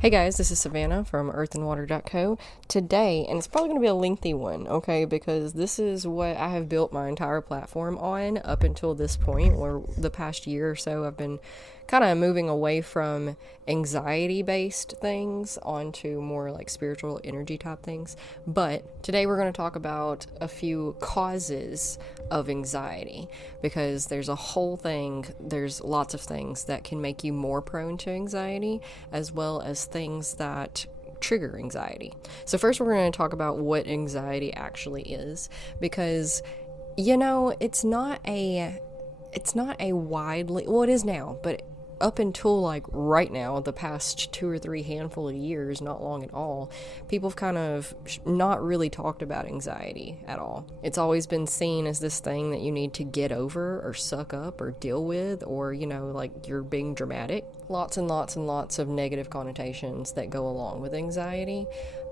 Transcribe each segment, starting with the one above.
Hey guys, this is Savannah from earthandwater.co. Today, and it's probably going to be a lengthy one, okay, because this is what I have built my entire platform on up until this point, or the past year or so. I've been kind of moving away from anxiety-based things onto more like spiritual energy type things. But today we're going to talk about a few causes of anxiety, because there's lots of things that can make you more prone to anxiety, as well as things that trigger anxiety. So first we're going to talk about what anxiety actually is, because it's not a widely, well, it is now, but up until like right now, the past 2 or 3 handful of years, not long at all, people have kind of not really talked about anxiety at all. It's always been seen as this thing that you need to get over or suck up or deal with, or, like you're being dramatic. Lots and lots and lots of negative connotations that go along with anxiety.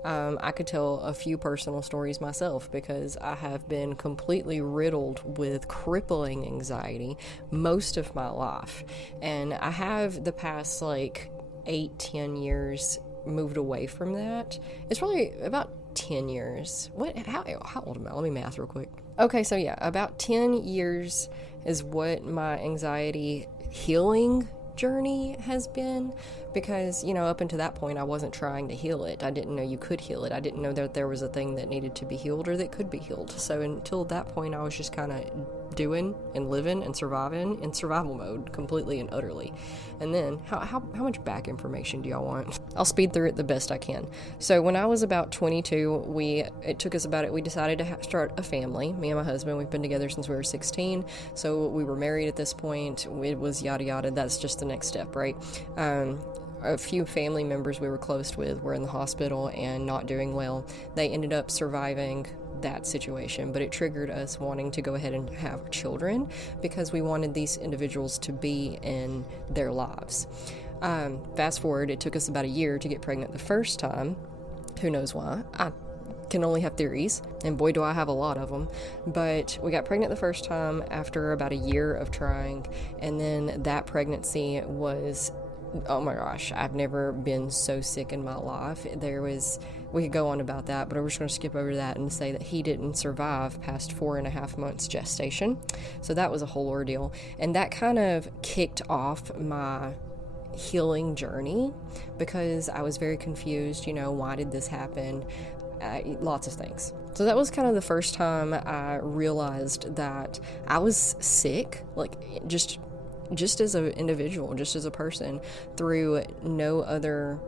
I could tell a few personal stories myself, because I have been completely riddled with crippling anxiety most of my life. And I have the past 8-10 years moved away from that. It's probably about 10 years. How old am I? Let me math real quick. Okay, so yeah, about 10 years is what my anxiety healing journey has been, because up until that point I wasn't trying to heal it. I didn't know you could heal it. I didn't know that there was a thing that needed to be healed or that could be healed. So until that point I was just kind of doing and living and surviving in survival mode completely and utterly. And then how much back information do y'all want? I'll speed through it the best I can. So when I was about 22, we decided to start a family. Me and my husband, we've been together since we were 16, so we were married at this point. It was yada yada. That's just the next step, right? A few family members we were close with were in the hospital and not doing well. They ended up surviving that situation, but it triggered us wanting to go ahead and have children, because we wanted these individuals to be in their lives. Fast forward, it took us about a year to get pregnant the first time. Who knows why? I can only have theories, and boy do I have a lot of them. But we got pregnant the first time after about a year of trying, and then that pregnancy was, oh my gosh, I've never been so sick in my life. We could go on about that, but I'm just going to skip over that and say that he didn't survive past 4.5 months gestation. So that was a whole ordeal. And that kind of kicked off my healing journey, because I was very confused, why did this happen? Lots of things. So that was kind of the first time I realized that I was sick, just as an individual, just as a person, through no other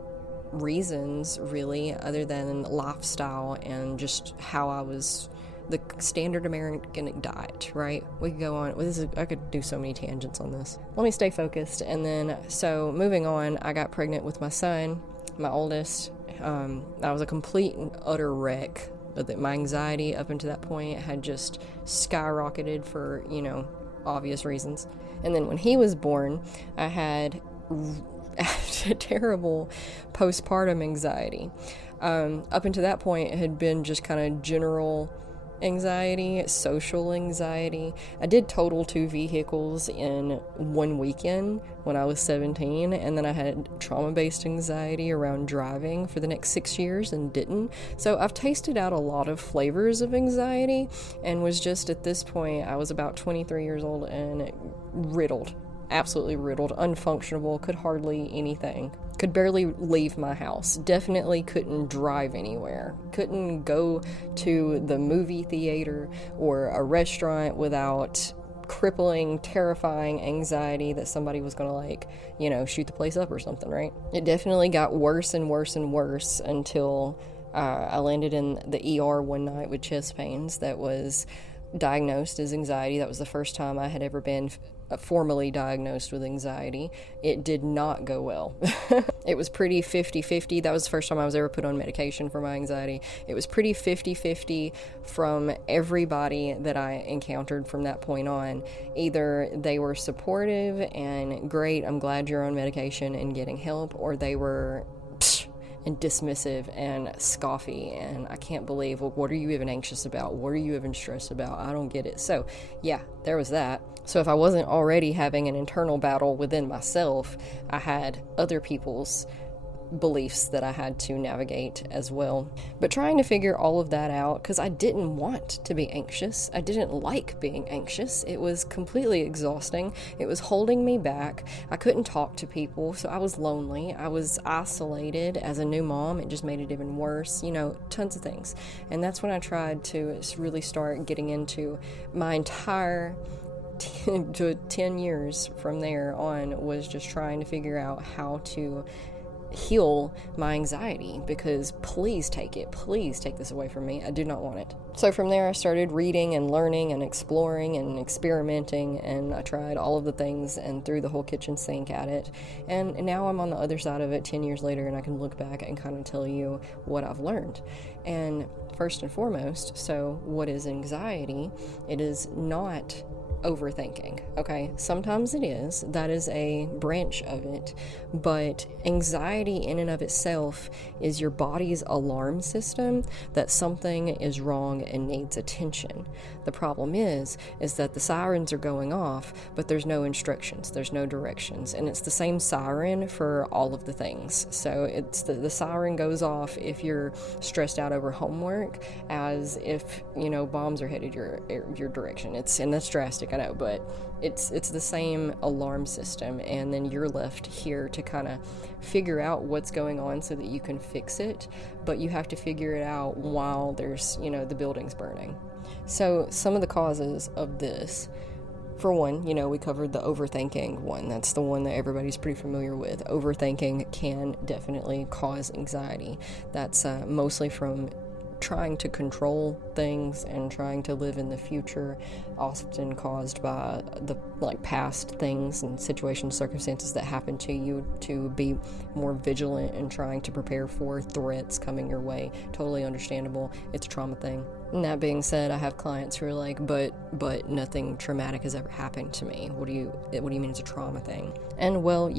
reasons really other than lifestyle and just how I was, the standard American diet, right? We could go on. I could do so many tangents on this. Let me stay focused. And then, so moving on, I got pregnant with my son, my oldest. I was a complete and utter wreck. That my anxiety up until that point had just skyrocketed for, obvious reasons. And then when he was born, I had terrible postpartum anxiety. Up until that point, it had been just kind of general anxiety, social anxiety. I did total 2 vehicles in 1 weekend when I was 17, and then I had trauma-based anxiety around driving for the next 6 years and didn't. So I've tasted out a lot of flavors of anxiety, and was just, at this point, I was about 23 years old and riddled. Absolutely riddled, unfunctionable, could hardly anything. Could barely leave my house. Definitely couldn't drive anywhere. Couldn't go to the movie theater or a restaurant without crippling, terrifying anxiety that somebody was going to shoot the place up or something, right? It definitely got worse and worse and worse until I landed in the ER one night with chest pains that was diagnosed as anxiety. That was the first time I had ever been formally diagnosed with anxiety. It did not go well. It was pretty 50-50. That was the first time I was ever put on medication for my anxiety. It was pretty 50-50 from everybody that I encountered from that point on. Either they were supportive and great, I'm glad you're on medication and getting help, or they were and dismissive and scoffy, and I can't believe, well, what are you even anxious about? What are you even stressed about? I don't get it. So yeah, there was that. So if I wasn't already having an internal battle within myself, I had other people's beliefs that I had to navigate as well. But trying to figure all of that out, because I didn't want to be anxious. I didn't like being anxious. It was completely exhausting. It was holding me back. I couldn't talk to people, so I was lonely. I was isolated as a new mom. It just made it even worse, tons of things. And that's when I tried to really start getting into my entire 10 years from there on was just trying to figure out how to heal my anxiety, because please take this away from me. I do not want it. So from there I started reading and learning and exploring and experimenting, and I tried all of the things and threw the whole kitchen sink at it, and now I'm on the other side of it 10 years later, and I can look back and kind of tell you what I've learned. And first and foremost, so what is anxiety? It is not overthinking, okay? Sometimes it is. That is a branch of it. But anxiety in and of itself is your body's alarm system that something is wrong and needs attention. The problem is that the sirens are going off, but there's no instructions, there's no directions, and it's the same siren for all of the things. So it's the siren goes off if you're stressed out over homework, as if, bombs are headed your direction. And that's drastic, I know, but it's the same alarm system, and then you're left here to kind of figure out what's going on so that you can fix it, but you have to figure it out while there's, the building's burning. So some of the causes of this, for one, we covered the overthinking one. That's the one that everybody's pretty familiar with. Overthinking can definitely cause anxiety. That's mostly from trying to control things and trying to live in the future, often caused by the past things and situations, circumstances that happen to you, to be more vigilant and trying to prepare for threats coming your way. Totally understandable. It's a trauma thing. And that being said, I have clients who are like, but nothing traumatic has ever happened to me. What do you mean it's a trauma thing? And well,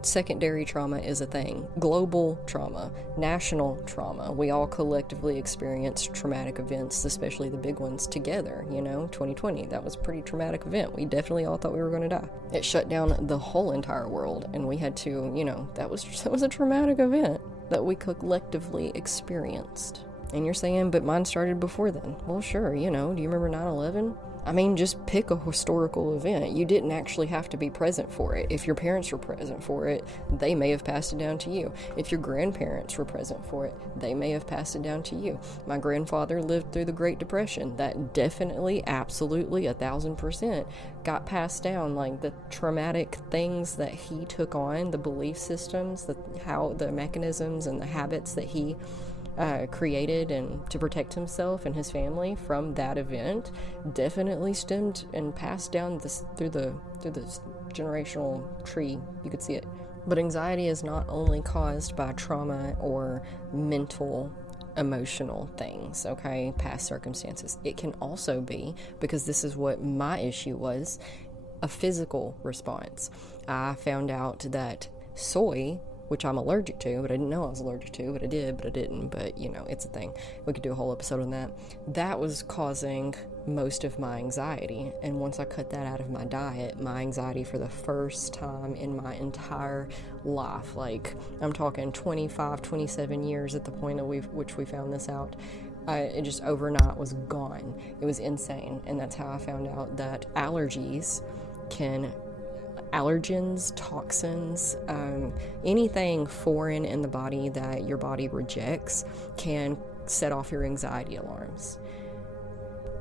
secondary trauma is a thing. Global trauma, national trauma. We all collectively experience traumatic events, especially the big ones together. 2020, that was a pretty traumatic event. We definitely all thought we were going to die. It shut down the whole entire world, and we had to, that was a traumatic event that we collectively experienced. And you're saying, but mine started before then. Well, sure, do you remember 9/11? I mean, just pick a historical event. You didn't actually have to be present for it. If your parents were present for it, they may have passed it down to you. If your grandparents were present for it, they may have passed it down to you. My grandfather lived through the Great Depression. That definitely, absolutely, 1,000% got passed down. The traumatic things that he took on, the belief systems, the mechanisms and the habits that he created and to protect himself and his family from that event definitely stemmed and passed down through the generational tree. You could see it. But anxiety is not only caused by trauma or mental, emotional things, okay, past circumstances. It can also be, because this is what my issue was, a physical response. I found out that soy, which I'm allergic to, but I didn't know I was allergic to, but I did, but I didn't, but it's a thing. We could do a whole episode on that. That was causing most of my anxiety, and once I cut that out of my diet, my anxiety for the first time in my entire life, I'm talking 25, 27 years at the point at which we found this out, it just overnight was gone. It was insane, and that's how I found out that allergens, toxins, anything foreign in the body that your body rejects can set off your anxiety alarms.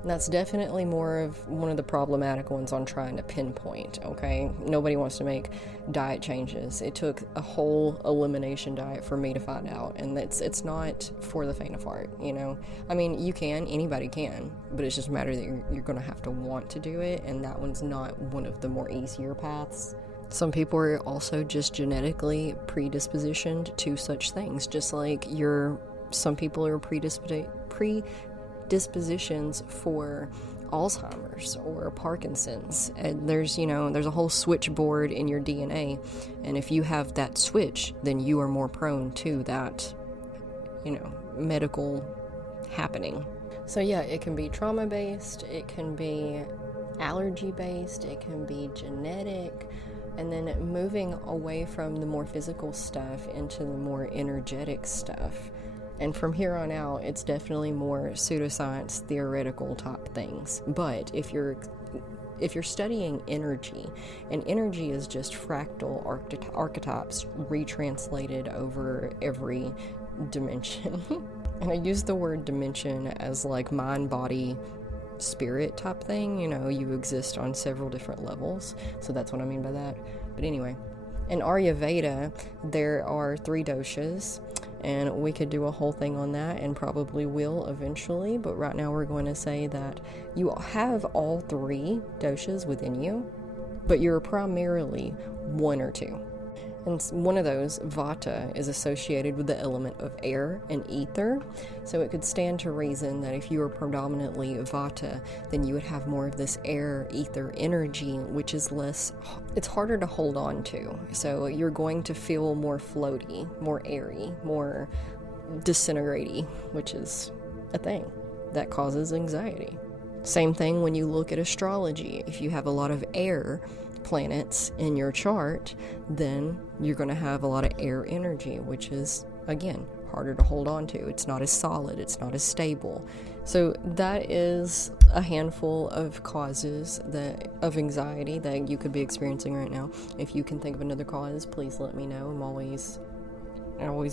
And that's definitely more of one of the problematic ones on trying to pinpoint, okay? Nobody wants to make diet changes. It took a whole elimination diet for me to find out, and it's not for the faint of heart, I mean, anybody can, but it's just a matter that you're going to have to want to do it, and that one's not one of the more easier paths. Some people are also just genetically predispositioned to such things, just like some people are predispositions for Alzheimer's or Parkinson's, and there's a whole switchboard in your DNA, and if you have that switch, then you are more prone to that medical happening. So yeah, it can be trauma based, it can be allergy based, it can be genetic, And then moving away from the more physical stuff into the more energetic stuff. And from here on out, it's definitely more pseudoscience, theoretical type things. But if you're studying energy, and energy is just fractal archetypes retranslated over every dimension. And I use the word dimension as like mind, body, spirit type thing. You know, you exist on several different levels. So that's what I mean by that. But anyway, in Ayurveda, there are 3 doshas. And we could do a whole thing on that, and probably will eventually, but right now we're going to say that you have all 3 doshas within you, but you're primarily 1 or 2. And one of those, Vata, is associated with the element of air and ether, so it could stand to reason that if you were predominantly Vata, then you would have more of this air, ether energy, which is it's harder to hold on to. So you're going to feel more floaty, more airy, more disintegrating, which is a thing that causes anxiety. Same thing when you look at astrology. If you have a lot of air planets in your chart, then you're going to have a lot of air energy, which is, again, harder to hold on to. It's not as solid, it's not as stable. So that is a handful of causes of anxiety that you could be experiencing right now. If you can think of another cause, please let me know. I'm always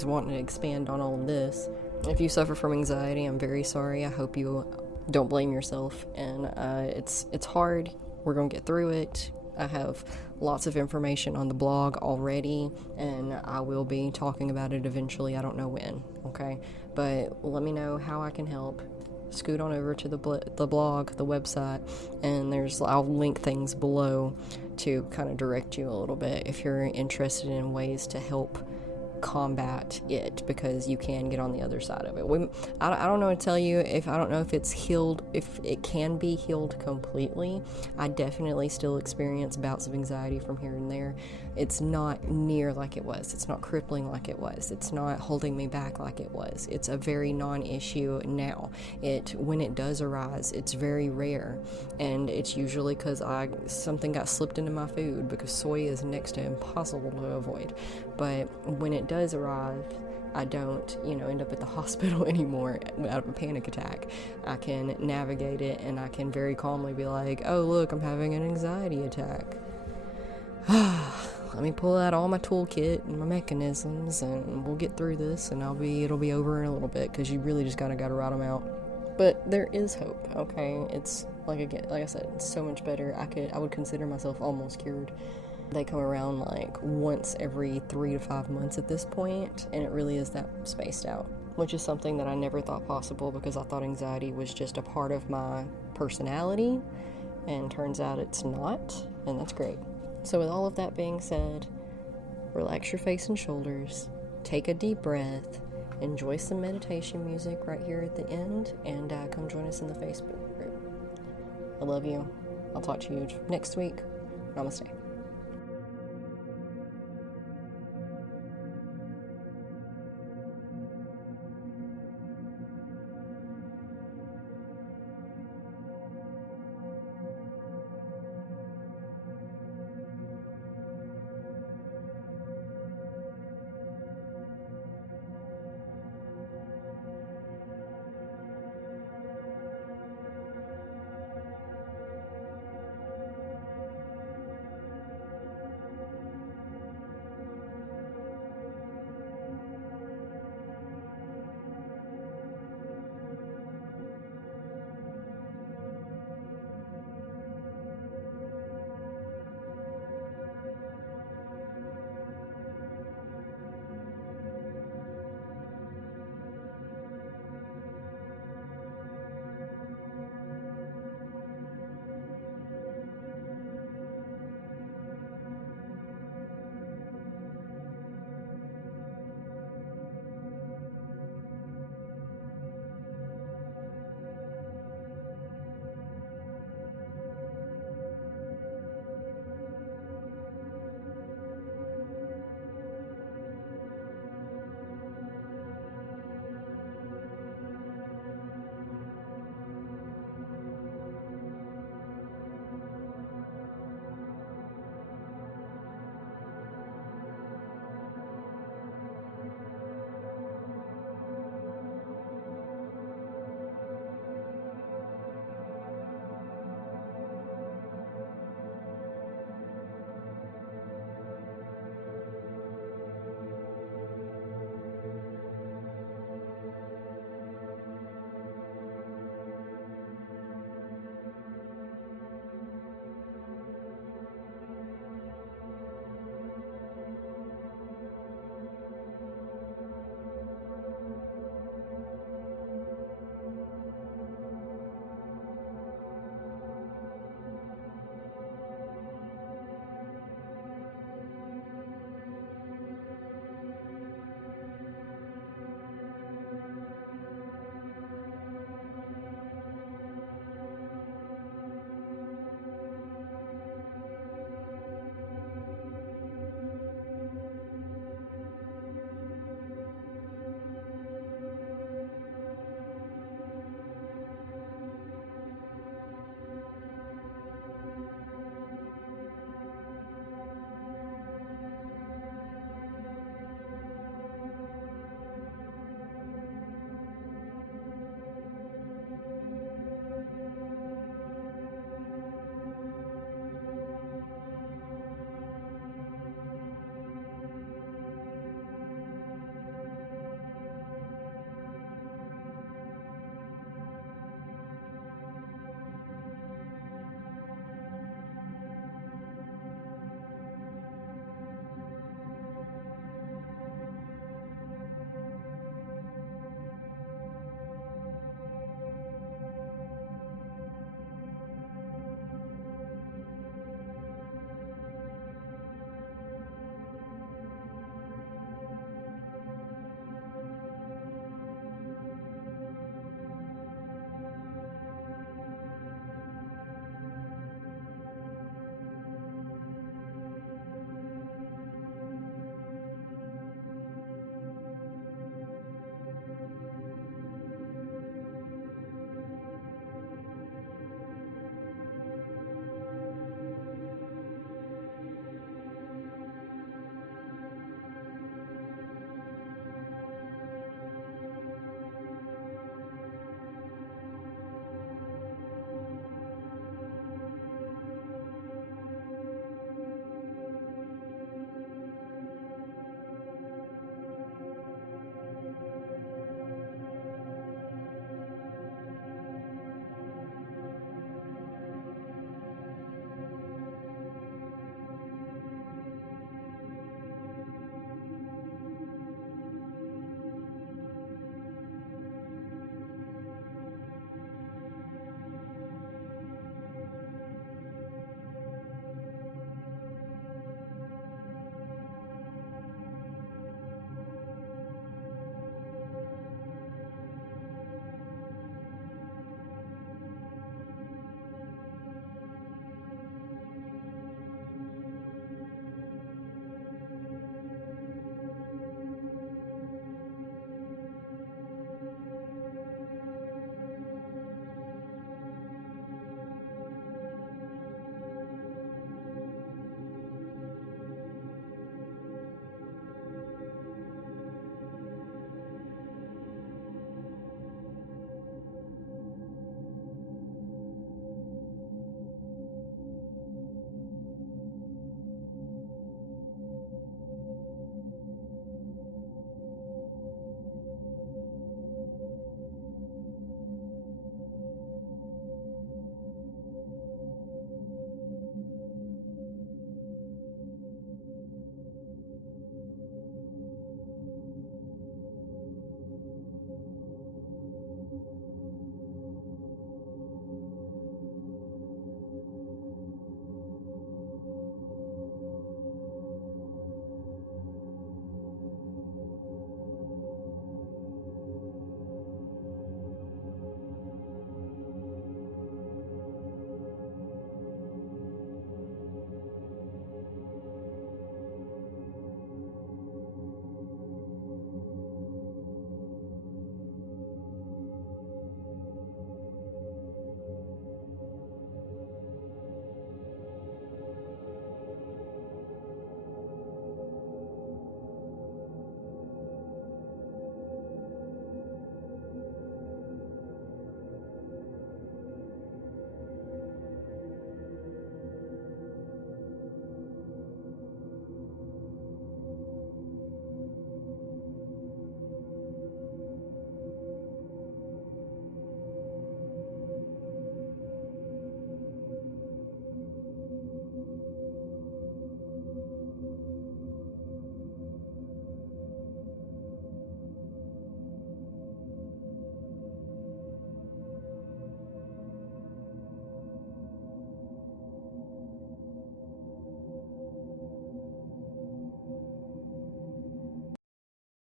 wanting to expand on all of this. If you suffer from anxiety, I'm very sorry. I hope you don't blame yourself. And it's hard. We're going to get through it. I have lots of information on the blog already, and I will be talking about it eventually. I don't know when, okay? But let me know how I can help. Scoot on over to the blog, the website, and I'll link things below to kind of direct you a little bit if you're interested in ways to help combat it, because you can get on the other side of it. I don't know what to tell you. I don't know if it's healed, if it can be healed completely. I definitely still experience bouts of anxiety from here and there. It's not near like it was. It's not crippling like it was. It's not holding me back like it was. It's a very non-issue now. When it does arise, it's very rare, and it's usually because something got slipped into my food, because soy is next to impossible to avoid. But when it does arrive, I don't, end up at the hospital anymore out of a panic attack. I can navigate it, and I can very calmly be like, oh, look, I'm having an anxiety attack. Let me pull out all my toolkit and my mechanisms, and we'll get through this, and it'll be over in a little bit, because you really just gotta ride them out. But there is hope, okay? It's, like I said, it's so much better. I would consider myself almost cured. They come around like once every 3 to 5 months at this point, and it really is that spaced out, which is something that I never thought possible, because I thought anxiety was just a part of my personality, and turns out it's not, and that's great. So with all of that being said, relax your face and shoulders, take a deep breath, enjoy some meditation music right here at the end, and come join us in the Facebook group. I love you. I'll talk to you next week. Namaste.